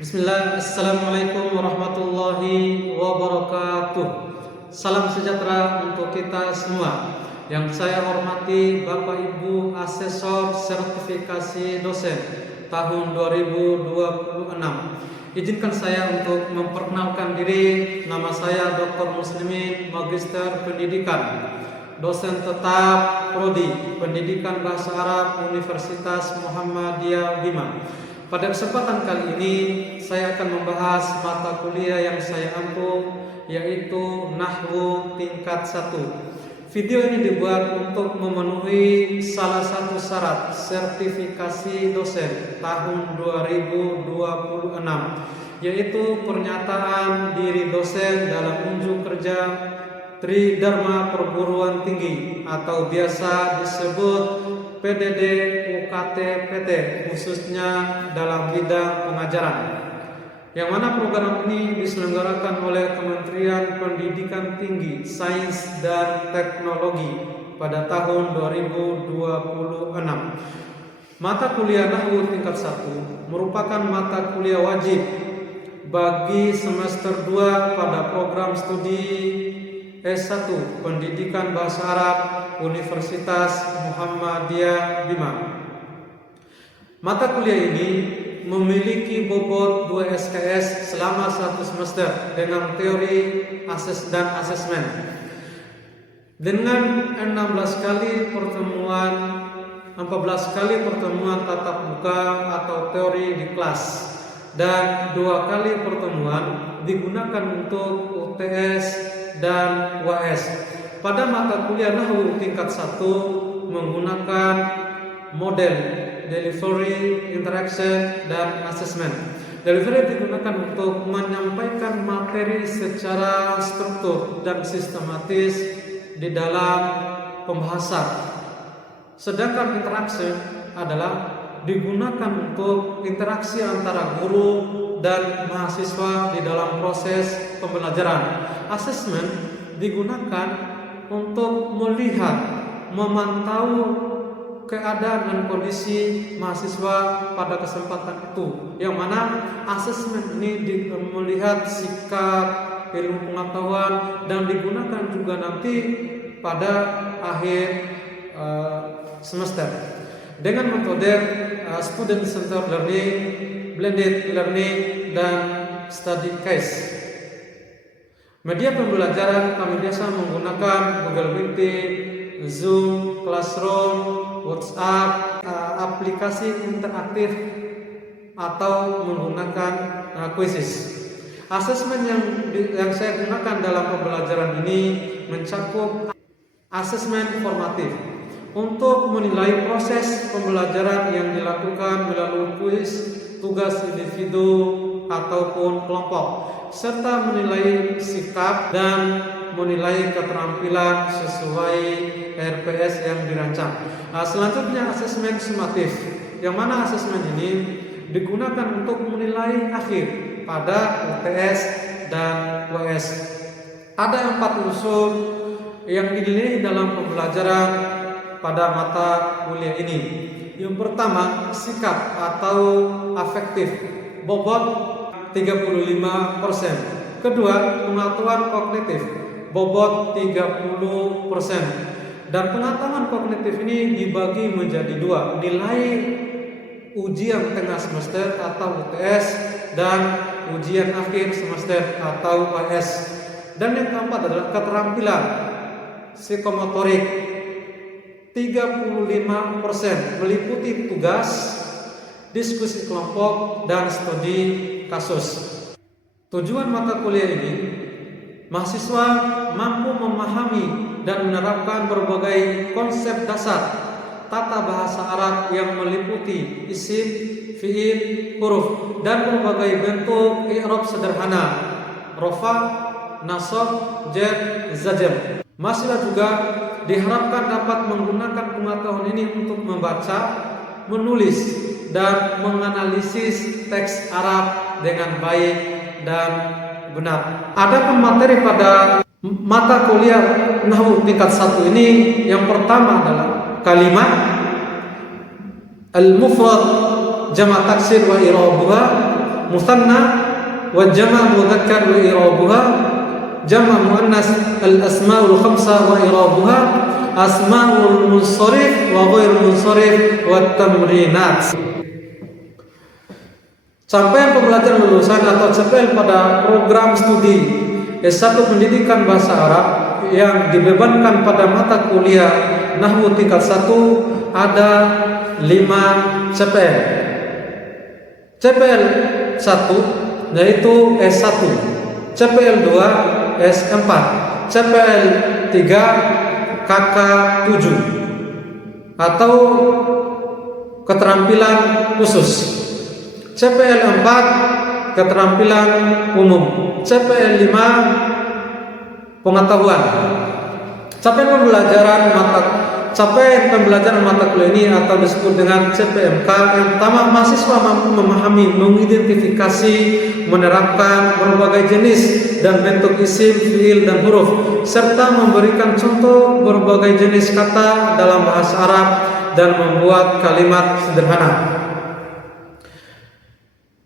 Bismillah, Assalamualaikum warahmatullahi wabarakatuh. Salam sejahtera untuk kita semua. Yang saya hormati Bapak Ibu Asesor Sertifikasi Dosen tahun 2026. Izinkan saya untuk memperkenalkan diri. Nama saya Dr. Muslimin, Magister Pendidikan, dosen tetap Prodi Pendidikan Bahasa Arab Universitas Muhammadiyah Bima. Pada kesempatan kali ini saya akan membahas mata kuliah yang saya ampu, yaitu Nahwu tingkat 1. Video ini dibuat untuk memenuhi salah satu syarat sertifikasi dosen tahun 2026, yaitu pernyataan diri dosen dalam unjuk kerja Tridharma Perguruan Tinggi atau biasa disebut PDD UKT PT, khususnya dalam bidang pengajaran, yang mana program ini diselenggarakan oleh Kementerian Pendidikan Tinggi, Sains dan Teknologi pada tahun 2026. Mata kuliah Nahwu tingkat 1 merupakan mata kuliah wajib bagi semester 2 pada program studi S1 Pendidikan Bahasa Arab Universitas Muhammadiyah Bima. Mata kuliah ini memiliki bobot 2 SKS selama 1 semester dengan teori dan asesmen. Dengan 14 kali pertemuan tatap muka atau teori di kelas dan 2 kali pertemuan digunakan untuk UTS dan UAS. Pada mata kuliah Nahwu tingkat 1 menggunakan model delivery, interaction, dan assessment. Delivery digunakan untuk menyampaikan materi secara struktur dan sistematis di dalam pembahasan. Sedangkan interaction adalah digunakan untuk interaksi antara guru dan mahasiswa di dalam proses pembelajaran. Assessment digunakan untuk melihat, memantau keadaan dan kondisi mahasiswa pada kesempatan itu, yang mana assessment ini melihat sikap, ilmu pengetahuan, dan digunakan juga nanti pada akhir semester dengan metode student centered learning, blended learning, dan study case. Media pembelajaran kami biasa menggunakan Google Meeting, Zoom, Classroom, WhatsApp, aplikasi interaktif, atau menggunakan quizzes. Asesmen yang saya gunakan dalam pembelajaran ini mencakup asesmen formatif untuk menilai proses pembelajaran yang dilakukan melalui kuis, tugas individu ataupun kelompok, serta menilai sikap dan menilai keterampilan sesuai RPS yang dirancang. Selanjutnya asesmen sumatif, yang mana asesmen ini digunakan untuk menilai akhir pada UTS dan UAS. Ada 4 unsur yang dinilai dalam pembelajaran pada mata kuliah ini. Yang pertama, sikap atau afektif, bobot 35%. Kedua, pengetahuan kognitif, bobot 30%. Dan pengetahuan kognitif ini dibagi menjadi 2, nilai ujian tengah semester atau UTS dan ujian akhir semester atau UAS. Dan yang keempat adalah keterampilan psikomotorik, 35%, meliputi tugas, diskusi kelompok, dan studi kasus. Tujuan mata kuliah ini, mahasiswa mampu memahami dan menerapkan berbagai konsep dasar tata bahasa Arab yang meliputi isim, fiil, huruf, dan berbagai bentuk i'rab sederhana, rofa, nasab, jar, zajem. Mahasiswa juga diharapkan dapat menggunakan pengetahuan ini untuk membaca, menulis, dan menganalisis teks Arab dengan baik dan benar. Ada materi pada mata kuliah Nahwu tingkat 1 ini. Yang pertama adalah kalimat, al-mufrad, jamak taksir wa i'rabuha, musanna wa jama' mudzakkar wa i'rabuha, jama' muannas al-asma'ul khamsah wa i'rabuha, asma'ul munsharif wa ghairul munsharif wa tamrinat. Capaian pembelajaran lulusan atau capaian pada program studi S1 Pendidikan Bahasa Arab yang dibebankan pada mata kuliah Nahwu tingkat 1 ada 5 CPL. CPL 1 yaitu S1, CPL 2 S4, CPL 3 KK7 atau keterampilan khusus. CPL 4 keterampilan umum, CPL 5 pengetahuan. Capaian pembelajaran mata kuliah ini atau disebut dengan CPMK. Yang pertama, mahasiswa mampu memahami, mengidentifikasi, menerapkan berbagai jenis dan bentuk isim, fiil, dan huruf, serta memberikan contoh berbagai jenis kata dalam bahasa Arab dan membuat kalimat sederhana.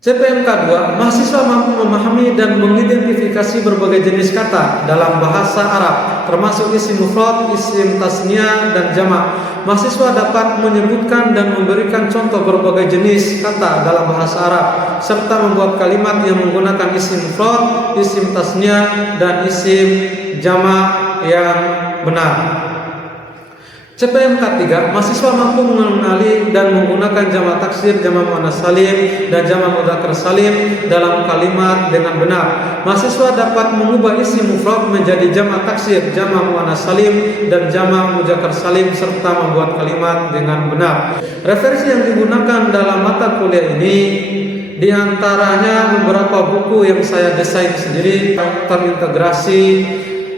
CPMK 2, mahasiswa mampu memahami dan mengidentifikasi berbagai jenis kata dalam bahasa Arab, termasuk isim mufrad, isim tasniah, dan jamak. Mahasiswa dapat menyebutkan dan memberikan contoh berbagai jenis kata dalam bahasa Arab, serta membuat kalimat yang menggunakan isim mufrad, isim tasniah, dan isim jamak yang benar. CPMK 3, mahasiswa mampu mengenali dan menggunakan jamak taksir, jamak muannats salim, dan jamak mudzakkar salim dalam kalimat dengan benar. Mahasiswa dapat mengubah isim mufrad menjadi jamak taksir, jamak muannats salim, dan jamak mudzakkar salim serta membuat kalimat dengan benar. Referensi yang digunakan dalam mata kuliah ini diantaranya beberapa buku yang saya desain sendiri terintegrasi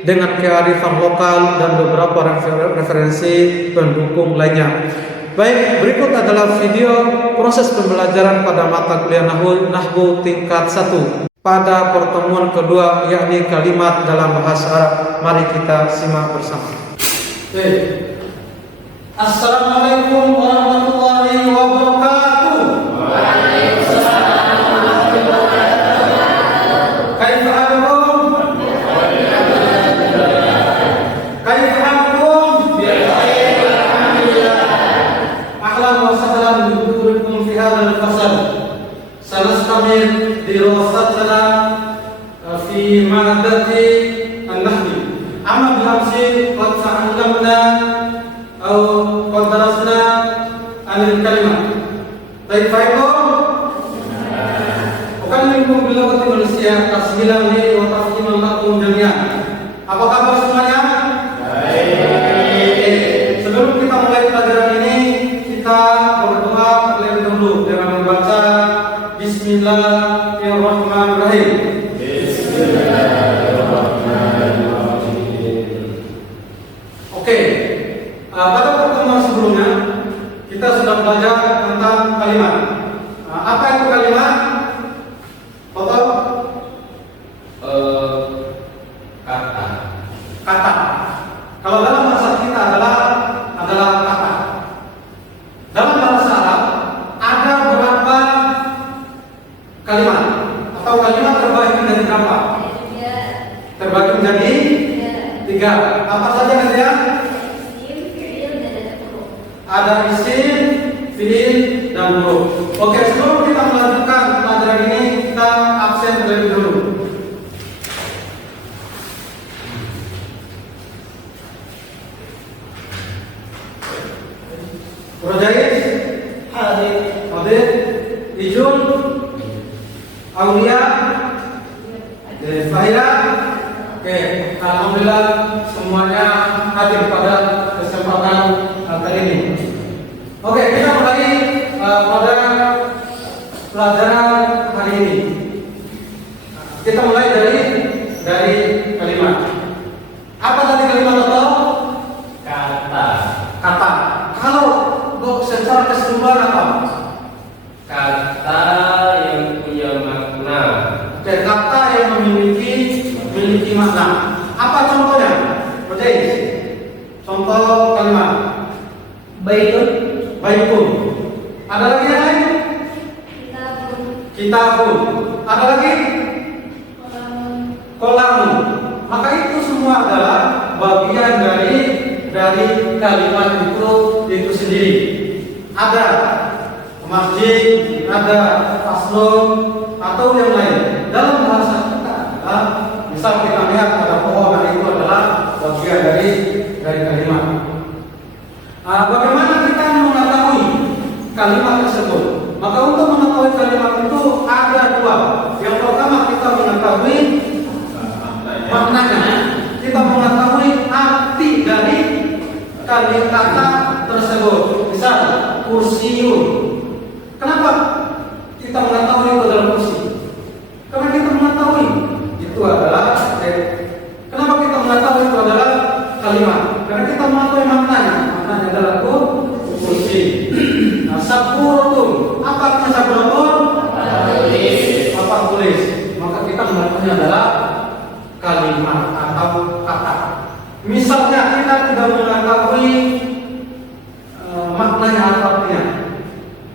dengan kearifan lokal dan beberapa referensi pendukung lainnya. Baik, berikut adalah video proses pembelajaran pada mata kuliah Nahwu tingkat 1 pada pertemuan kedua, yakni kalimat dalam bahasa Arab. Mari kita simak bersama. Assalamualaikum warahmatullahi wabarakatuh. دراساتنا في مادة النحو. أما بالأمس قد تعلمنا أو قد درسنا عن الكلمة. طيب فاهمون؟ أكلمكم بلغة Malaysia تسهيلا لي وتفهيما لكم جميعا. Apa kabar semuanya? Baik. Sebelum kita mulai pelajaran ini, kita berdoa terlebih dahulu dengan membaca Bismillahirrahmanirrahim. Oke, pada pertemuan sebelumnya kita sudah belajar tentang kalimat. Apa itu kalimat? Foto? Kata. Kalau dalam bahasa kita adalah kata. Dalam bahasa Arab ada berapa kalimat atau kalimat terbagi menjadi berapa? Terbagi menjadi 3. Apa saja Nadia? Isim, fiil, dan huruf. Ada isim, fiil, dan huruf. Oke, sebelum kita melanjutkan pelajaran ini, kita absen terlebih dahulu. Rojais, hadir, Ijul, Aulia, Fahira. Oke, alhamdulillah semuanya hadir pada kesempatan kali ini. Oke, kita mulai pada pelajaran hari ini. Kita mulai dari kalimat. Apa tadi kalimat atau? Kata. Kalau secara keseluruhan apa? Kata yang punya makna. Oke, kata yang memiliki makna. Apa contohnya? Oke, contoh kalimat. Baitun. Ada lagi yang lain? kitabun. Ada lagi? Kolamun. Maka itu semua adalah bagian dari kalimat itu sendiri. Ada masjid, ada faslun atau yang lain. Dalam bahasa kita adalah, misal kita lihat ada pohon, dan itu adalah bagian dari kalimat. Bagaimana kita mengetahui kalimat tersebut? Maka untuk mengetahui kalimat itu ada dua. Yang pertama kita mengetahui maknanya, kita mengetahui arti dari kata tersebut. Misal kursiun. Kenapa kita mengetahui itu adalah kursi? Karena kita mengetahui itu adalah kenapa kita mengetahui itu adalah kalimat? Karena kita mengetahui maknanya. Maknanya adalah kursi. Nah, saburun. Apa artinya saburun? Papan tulis. Maka kita mengetahui adalah kalimat atau kata. Misalnya kita tidak mengetahui maknanya atau artinya.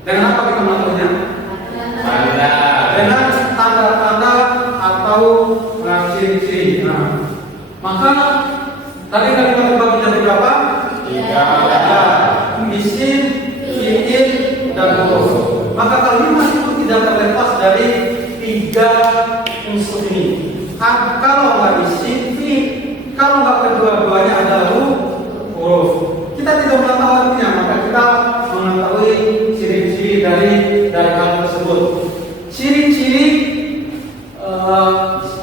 Dengan apa kita mengetahuinya? Dengan tanda-tanda atau ciri-ciri. Nah, maka tadi kalimat terbagi jadi berapa? 3. Isim, fi'il, dan huruf. Maka kalimat itu tidak terlepas dari 3 unsur ini. Kalau nggak isim, fi'il. Kalau nggak kedua-duanya adalah huruf. Kita tidak mengetahui artinya, maka kita mengetahui ciri-ciri dari hal tersebut. Ciri-ciri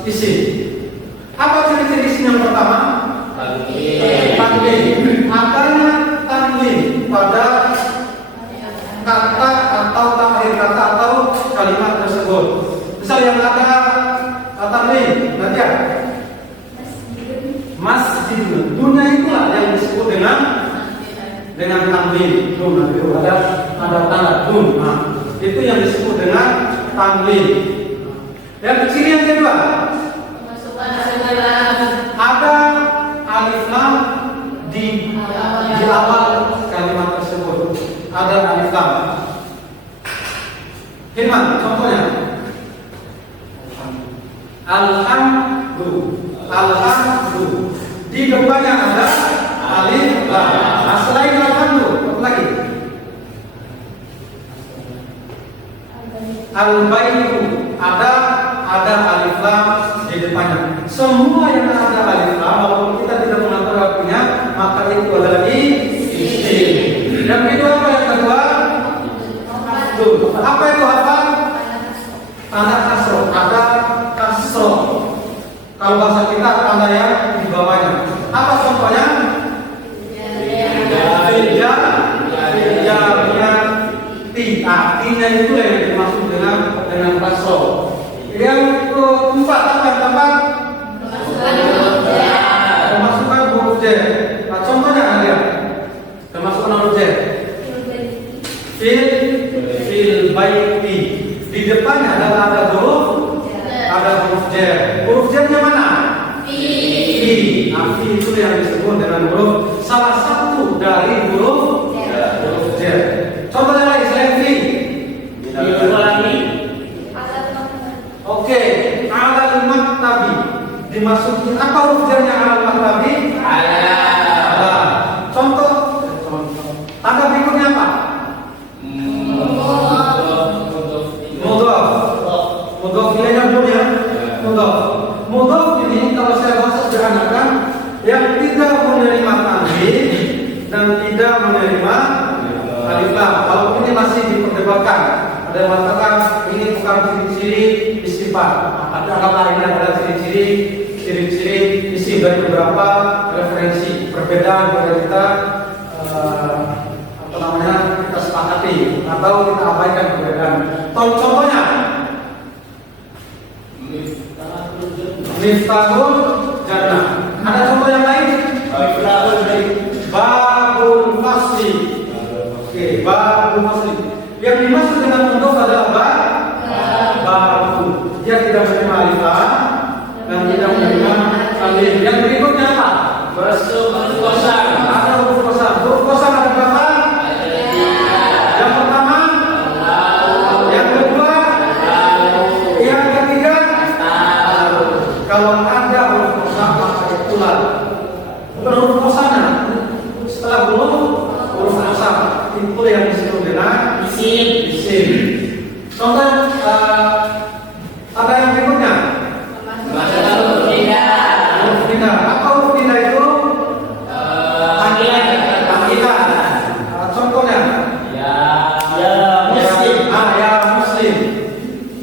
isim. Apa ciri-ciri isim yang pertama? Tanwin. Adanya tanwin pada kata atau akhir kata atau kalimat tersebut. Misal yang ada tanwin, nanti ya. Masjid. Dunia itulah yang disebut dengan tanwin. Ada tanda dun. Nah, itu yang disebut dengan tanwin. Dan ciri yang kedua, ada alif lam di awal kalimat tersebut. Ada alif lam. Firman, contohnya alhamdu. Di depannya ada alif lam. Nah, selain alhamdu, apa lagi? Al-baitu. Ada alif lam di depannya. Semua yang ada alif lam, walaupun kita tidak mengetahui artinya, maka itu adalah isim. Yang kedua apa? Yang kedua, apa itu apa? Tanda kasroh. Ada kasroh. Kalau bahasa kita tanda yang di bawahnya. Apa contohnya? Artinya itu yang dimaksud dengan kasroh. Yang keempat apa yang keempat? Kemasukan huruf J. Nah, contohnya ada kemasukan huruf J. Fil baiti. Di depannya ada huruf J. Huruf J-nya mana? Fi. Nah, fi itu yang disebut dengan huruf, salah satu dari huruf J. Contohnya lagi selain fi. Oke, ala maktabi. Dimasuki apa huruf J-nya ala maktabi? Ala. Contoh. Tanda berikutnya apa? Mudhof ilaihi ya. Mudhof ini kalau saya bahas sederhanakan, yang tidak menerima tanwin dan tidak menerima alif lam. Kalau ini masih diperdebatkan. Ada yang mengatakan ini bukan ciri-ciri istifat. Ada yang lainnya adalah ciri-ciri isim dari beberapa referensi. Perbedaan pada kita kita sepakati atau kita abaikan perbedaan. Contohnya Miftahul Jannah. Ada contoh yang lain? Babul Fasli. Oke, Babul Fasli. Yang dimaksud dengan mudhof adalah babu. Dia tidak menerima alif lam dan tidak menerima alif. Yang berikutnya apa? Huruf kosam. Ada huruf kosam. Huruf kosam ada berapa? Yang pertama, yang kedua, Kalau ada huruf kosa maka itulah bukan huruf kosanya. Setelah huruf kosa itu yang disebut dengan isim. Contoh ada yang berikutnya. Huruf tidak. Apa huruf tidak itu? Panggilan. Contohnya. Ya muslim.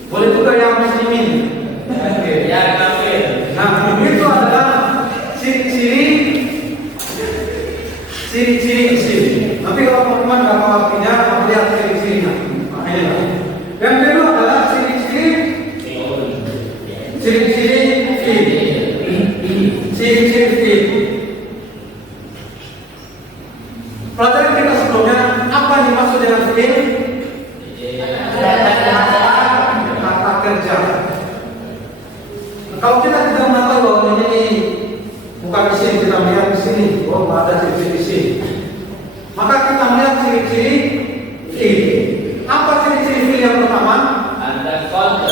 Boleh juga ya muslimin. Nah, itu adalah ciri-ciri isim. Nanti kalau teman-teman nggak tahu artinya, lihat ciri-cirinya. Yang kedua adalah ciri-ciri fi'il. Pelajaran kita sebelumnya, apa yang dimaksud dengan fi'il? Kata kerja. Kalau kita tidak mengetahui bahwa ini bukan isim, kita melihat di sini, ada ciri-ciri isim. Maka kita melihat ciri-ciri fi'il. Apa ciri-ciri fi'il yang pertama? Ada qad.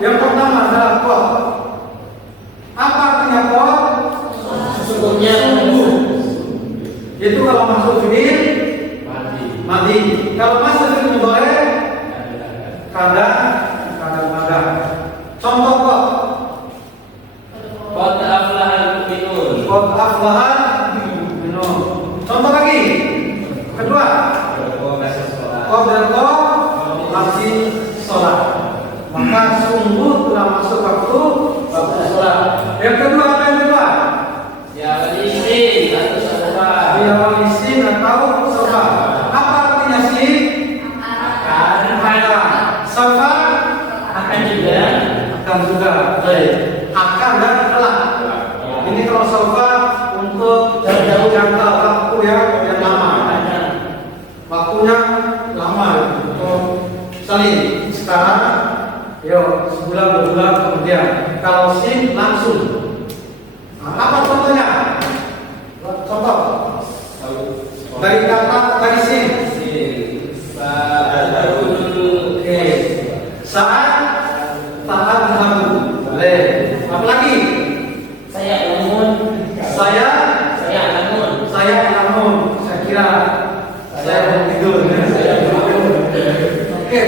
Yang pertama adalah qad. Apa artinya qad? Sesungguhnya. Itu kalau masuk fi'il madi. Kalau masuk fi'il mudhari kadang. Contoh qad. Qad aflahal mu'minun. Contoh lagi. Kedua. Qad masih sholat. Maka sungguh telah masuk waktu sholat. Yang kedua apa yang kedua? Ya isim atau sofa. Ya isim atau sofa. Apa artinya sih? Akan. Sofa Akan juga. Akan dan kelak. Ini kalau sofa untuk jangka waktu yang lama. Waktunya lama. Misalnya sekarang, sebulan 2 bulan kemudian. Kalau sim langsung. Apa contohnya? Contoh dari kata dari sim. Saat tahu. Boleh. Apa lagi? Saya namun. Saya kira saya mau tidur. Oke.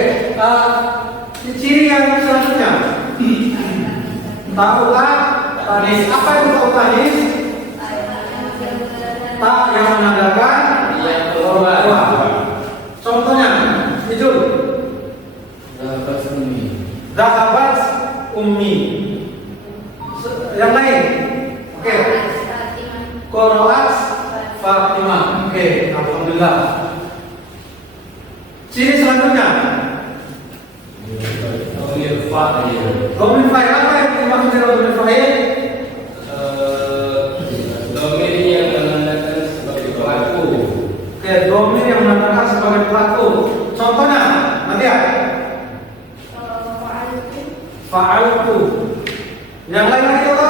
Ciri yang selanjutnya. Tahukah tanis? Apa itu tahu tanis? Tak yang menandakan bahwa. Contohnya, Ijul. Zahabat ummi. Yang lain. Oke. Qira'at Fatimah. Oke, alhamdulillah. Ciri selanjutnya. Domir fa'il. Apa yang dimaksud dengan domir fa'il? Domir yang menandakan sebagai pelaku. Oke, domir yang menandakan sebagai pelaku. Contohnya, nanti ya. Fa'altu. Yang lain lagi apa?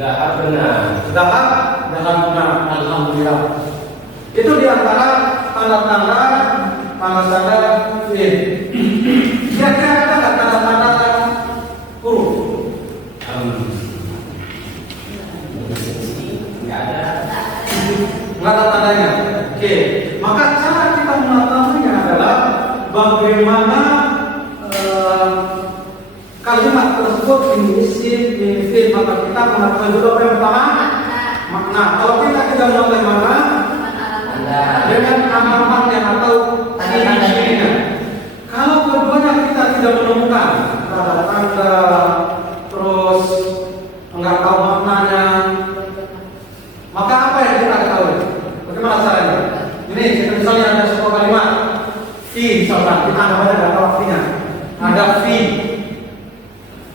Dahab benar. Alhamdulillah. Itu diantara tanda-tanda fi'il. Kira-kira ada nggak tanda-tanda huruf? Nggak ada. Nggak ada tandanya. Oke. Maka cara kita mengetahuinya adalah bagaimana kalimat tersebut ini isim, ini fi'il. Maka kita mengetahui dulu apa yang pertama? Makna. Kalau kita tidak mengetahui makna, dengan amal-amalnya atau ciri-cirinya. Kalau keduanya kita tidak menemukan tanda-tanda, terus enggak tahu maknanya, maka apa yang kita ketahui? Bagaimana caranya? Ini misalnya ada sebuah kalimat fi, misalkan kita nggak tahu artinya. Ada fi,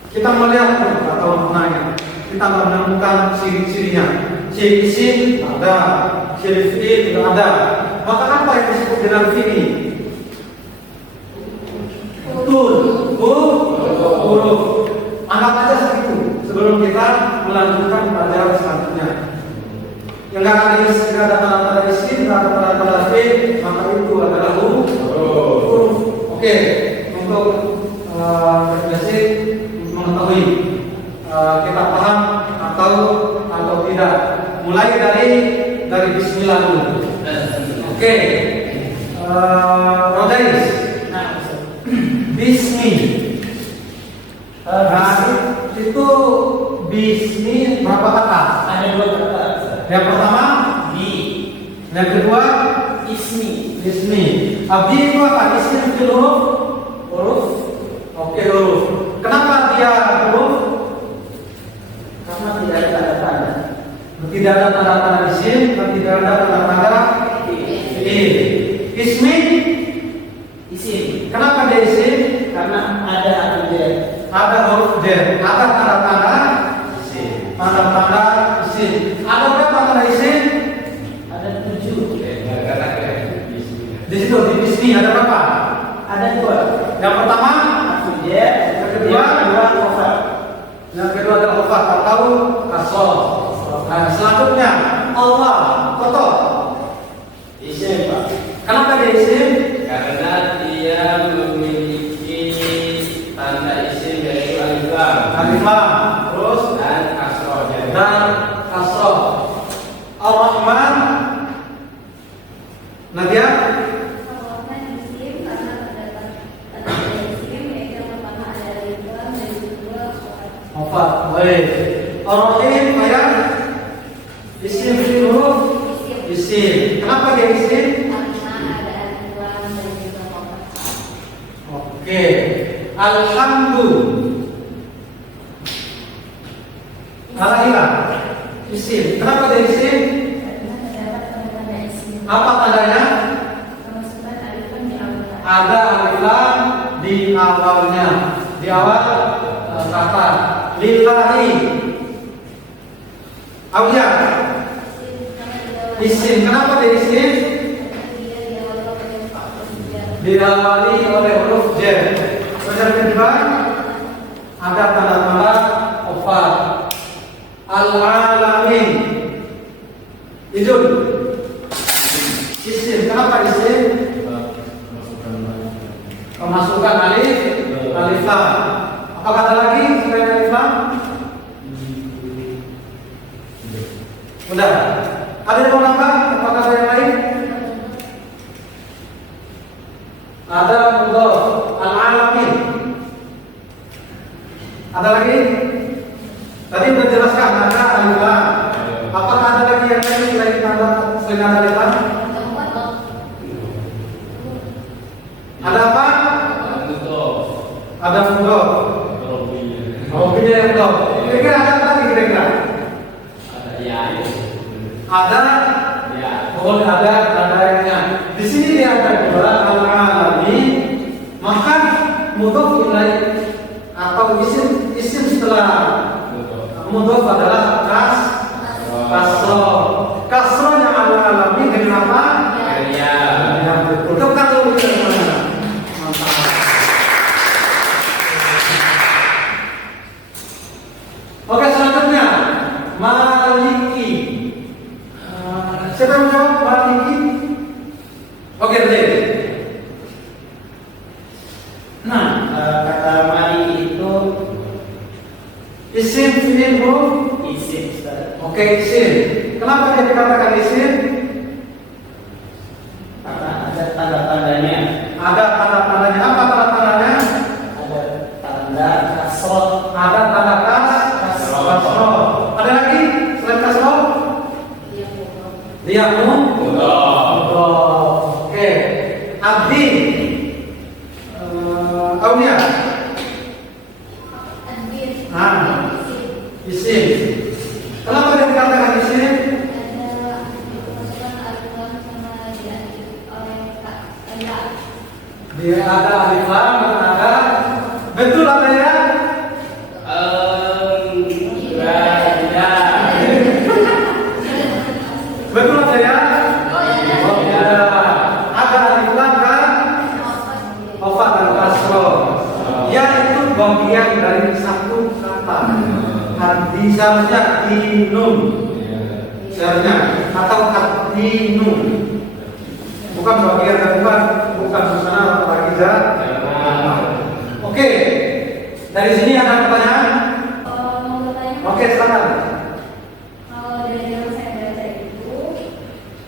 kita melihat nggak tahu maknanya, kita nggak menemukan ciri-cirinya. Ciri isim ada, ciri fi'il tidak ada. Maka apa yang disebut dengan fi'il? Huruf. Anggap aja segitu sebelum kita melanjutkan pelajaran selanjutnya. Yang nggak ada tanda-tanda isim, nggak ada tanda-tanda fi'il, maka itu adalah huruf. Oke, untuk basic mengetahui kita paham atau tidak. Mulai dari Bismillah dulu. Oke. Rodais. Bismi. Itu bismi berapa kata? Ada 2 kata. Yang pertama Bi. yang kedua Ismi. ismi. Abi itu apa? Ismi itu huruf. Oke, huruf. Kenapa dia huruf? Karena tidak ada tanda-tanda. Tidak ada tanda-tanda isim dan tidak ada tanda-tanda fi'il. Ismi. Isim. Kenapa dia isim? Karena ada atau tidak. Ada huruf jar. Ada tanda-tanda Isim. tanda-tanda isim. Ada berapa tanda isim? Ada 7. Di situ di bismi ada berapa? Ada 2. Yang pertama, Maksudnya, yang kedua, kofar. yang kedua adalah hufat atau kasroh. Nah, selanjutnya Allah, kotor. Isim, Pak. Kenapa dia isim? Karena dia memiliki tanda isim yaitu alif lam. Alif lam, terus Dan kasroh. dan kasroh. Ar-Rahman, Nadia, hufat. Baik. Ar-Rahim, ayat isim huruf isim. Kenapa dia isim? Oke. Alhamdulillah. Isim. Kenapa dia isim? Apa tandanya? Ada alif lam di awalnya, di awal kata. Lillahi. Awya. Isim. Kenapa dia isim? Diawali oleh huruf jar. Terus yang kedua ada tanda-tanda hafal. Al-alamin. Izul. Isim. Kenapa isim? Kemasukan alif lam. Apa kata lagi selain alif lam? Udah. Ada yang mau nambah? Apa kata yang lain? Ada mudhaf al-alamin. Ada lagi? Tadi sudah jelaskan ada alif lam. Apakah ada lagi yang lain selain ada alif lam? Ada apa? Ada mudhaf. Robinya yang mudhaf. Kira-kira ada apa lagi kira-kira? Ada Ya. boleh ada yang di sini dia ada dua al-alamin, maka mudhaf ilaih atau isim setelah mudhaf adalah kasroh. Kasrohnya al-alamin dengan apa? Ya. Yang betul. Itu kalau mana? Mantap. Oke, selanjutnya Maliki. Siapa yang menjawab Maliki? Oke, boleh. Nah, kata mari itu Isim fi'il huruf. isim. Ustaz. Oke, isim. Kenapa dia dikatakan isim? Karena ada tanda-tandanya. Ada tanda-tandanya. Apa tanda-tandanya? Ada tanda kasroh. Ada tanda kasroh. Ada lagi selain kasroh? Dia Oke. Abdi. Aulia. Isim. Kenapa dia dikatakan isim? Dia ada alif lam dan ada betul ada ya? Betul ada ya? Oh ya. Ada alif lam kan? Hafal dan kasroh. Ya itu bagian dari satu kata. Seharusnya dinun. Seharusnya atau dinun. Bukan bagian dari bukan susana atau bagian. Dari sini ada pertanyaan? Mau bertanya? Oke, silakan. Kalau dari yang saya baca itu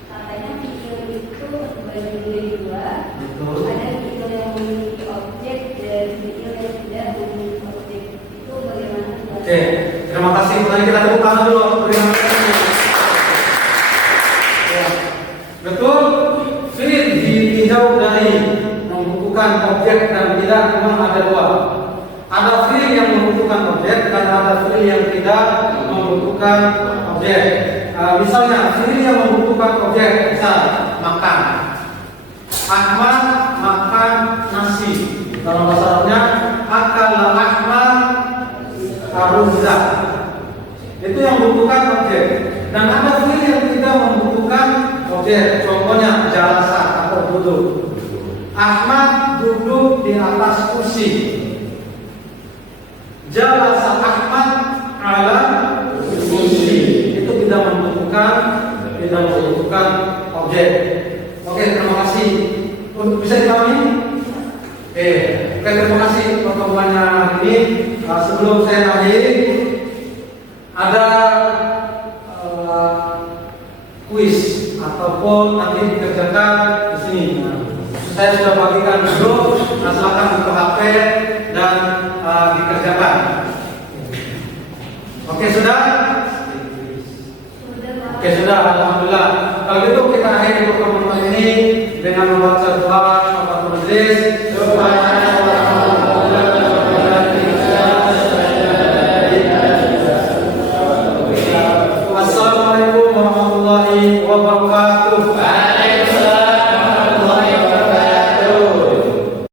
katanya fiil itu terbagi menjadi dua. Betul. Ada fiil yang memiliki objek dan fiil yang tidak memiliki objek. Itu bagaimana? Oke, terima kasih. Mari kita tepuk tangan dulu. Terima kasih. Ya. Betul. Fiil ditinjau dari membutuhkan objek dan tidak, memang ada dua. Ada fiil yang membutuhkan objek dan ada fiil yang tidak membutuhkan objek. Misalnya fiil yang membutuhkan objek, misal makan. Ahmad makan nasi. Dalam bahasa Arabnya akala Ahmad aruzza. Itu yang membutuhkan objek. Dan ada fiil yang tidak membutuhkan objek. Contohnya jalasa atau duduk. Ahmad duduk di atas kursi. Jalasa Ahmad ala kursi. Itu tidak membutuhkan objek. Oke, terima kasih. Bisa dipahami? Oke, terima kasih pertemuannya hari ini. Sebelum saya akhiri, ada kuis ataupun nanti dikerjakan di sini. Saya sudah bagikan dulu, silakan buka HP dan dikerjakan. Oke, sudah? Oke, sudah. Alhamdulillah. Kalau gitu kita akhiri pertemuan ini dengan membaca doa majelis.